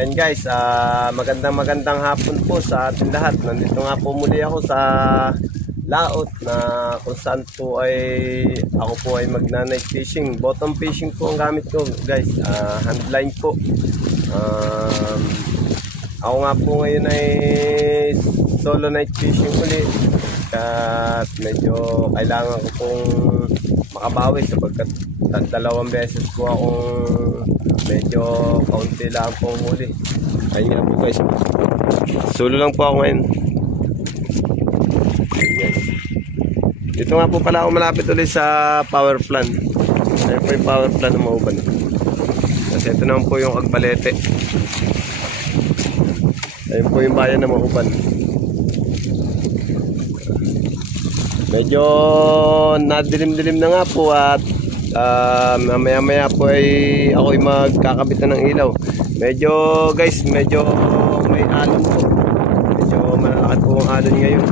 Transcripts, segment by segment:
Ayan guys, magandang hapon po sa ating lahat. Nandito nga po muli ako sa laot na kung saan po ay ako po ay magna-night fishing. Bottom fishing po ang gamit ko guys, handline po. Ako nga po ngayon ay solo night fishing ulit. At medyo kailangan ko pong makabawi sapagkat dalawang beses po akong medyo kaunti lang po huli. Ayun nga po guys, solo lang po ako ngayon. Ayun guys, dito nga po pala ako malapit ulit sa power plant. Ayun po yung power plant ng Mauban. Kasi ito naman po yung Agbalete. Ayun po yung bayan ng Mauban. Medyo nadilim-dilim na nga po at mamaya-maya po ay ako ay magkakabit na ng ilaw. Medyo guys, medyo may alon po. Medyo malaki po ang alon ngayon.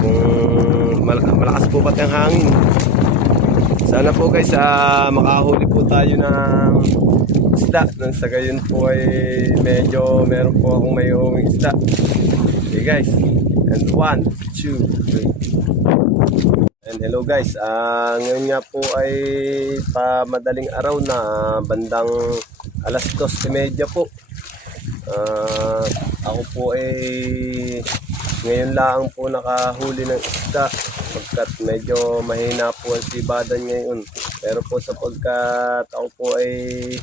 Kung malakas po pati ang hangin. Sana po guys, makahuli po tayo ng isda. Nang sa gayon po ay medyo meron po akong mayroong isda. Okay guys, and 1, 2, 3. And hello guys, ngayon nga po ay madaling araw na, bandang alas 2:30 po. Ako po ay ngayon lang po nakahuli ng isda pagkat medyo mahina po ang sibadan ngayon. Pero po sapagkat ako po ay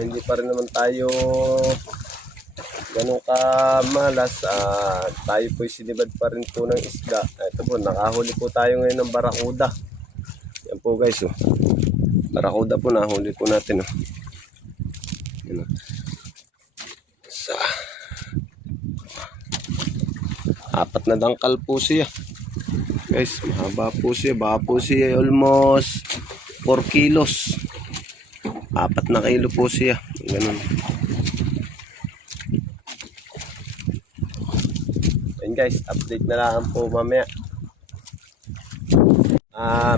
hindi pa rin naman tayo ganun ka malas, tayo po sinibad pa rin po ng isda. Ito po, nakahuli po tayo ngayon ng barakuda. Yan po guys, oh. Barakuda po nahuli po natin, oh. Yan, oh. Apat na dangkal po siya guys, mahaba po siya. Baka po siya almost 4 kilos, 4 na kilo po siya, ganun. Guys, update na lang po mamaya.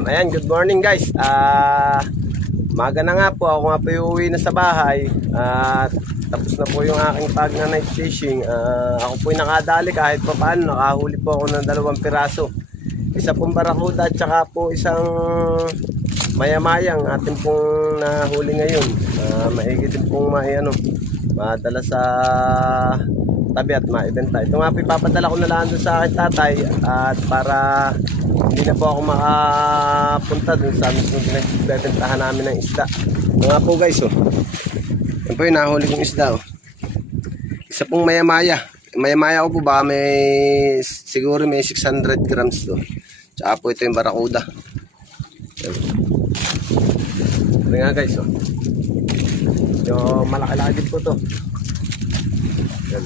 Ayan, good morning guys. Maga na nga po, ako nga po uuwi na sa bahay. Tapos na po yung aking pag na night fishing. Ako po yung nakadali kahit pa paano. Nakahuli po ako ng 2 piraso. Isa pong barakuda at saka po isang mayamayang atin pong nahuli ngayon. Maigit din pong madala sa tabi at maibenta. Ito nga po ipapadala ko na lang doon sa aking tatay at para hindi na po ako makapunta doon sa mismo pinagbebentahan namin ng isda. Ito nga po guys, oh. Ito po yung nahuli kong isda, oh. Isa pong mayamaya. Mayamaya ko po ba siguro may 600 grams to. Tsaka po ito yung barakuda. Ito nga guys, oh. So malaki-laki din po to. Yan.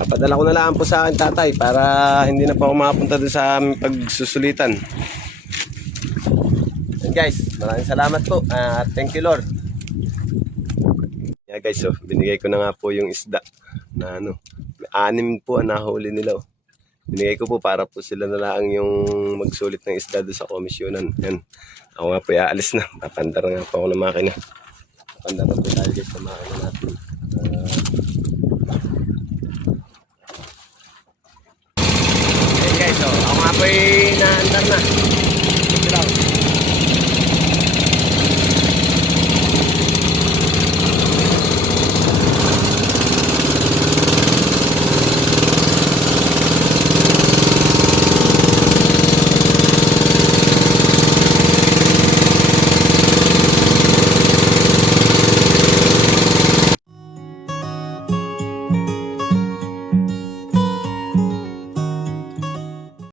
Papadala ko na lang po sa akin tatay para hindi na po ako makapunta doon sa aming pagsusulitan. And guys, maraming salamat po. Thank you Lord. Yeah guys, binigay ko na nga po yung isda na 6 po ang nahuli nila. Binigay ko po para po sila na lang yung magsulit ng isda doon sa komisyonan. Yan. Ako nga po aalis na. Papandar nga po ako ng makina. Papandar na po tayo guys sa makina natin. Guys, ako nga po ay naandar na.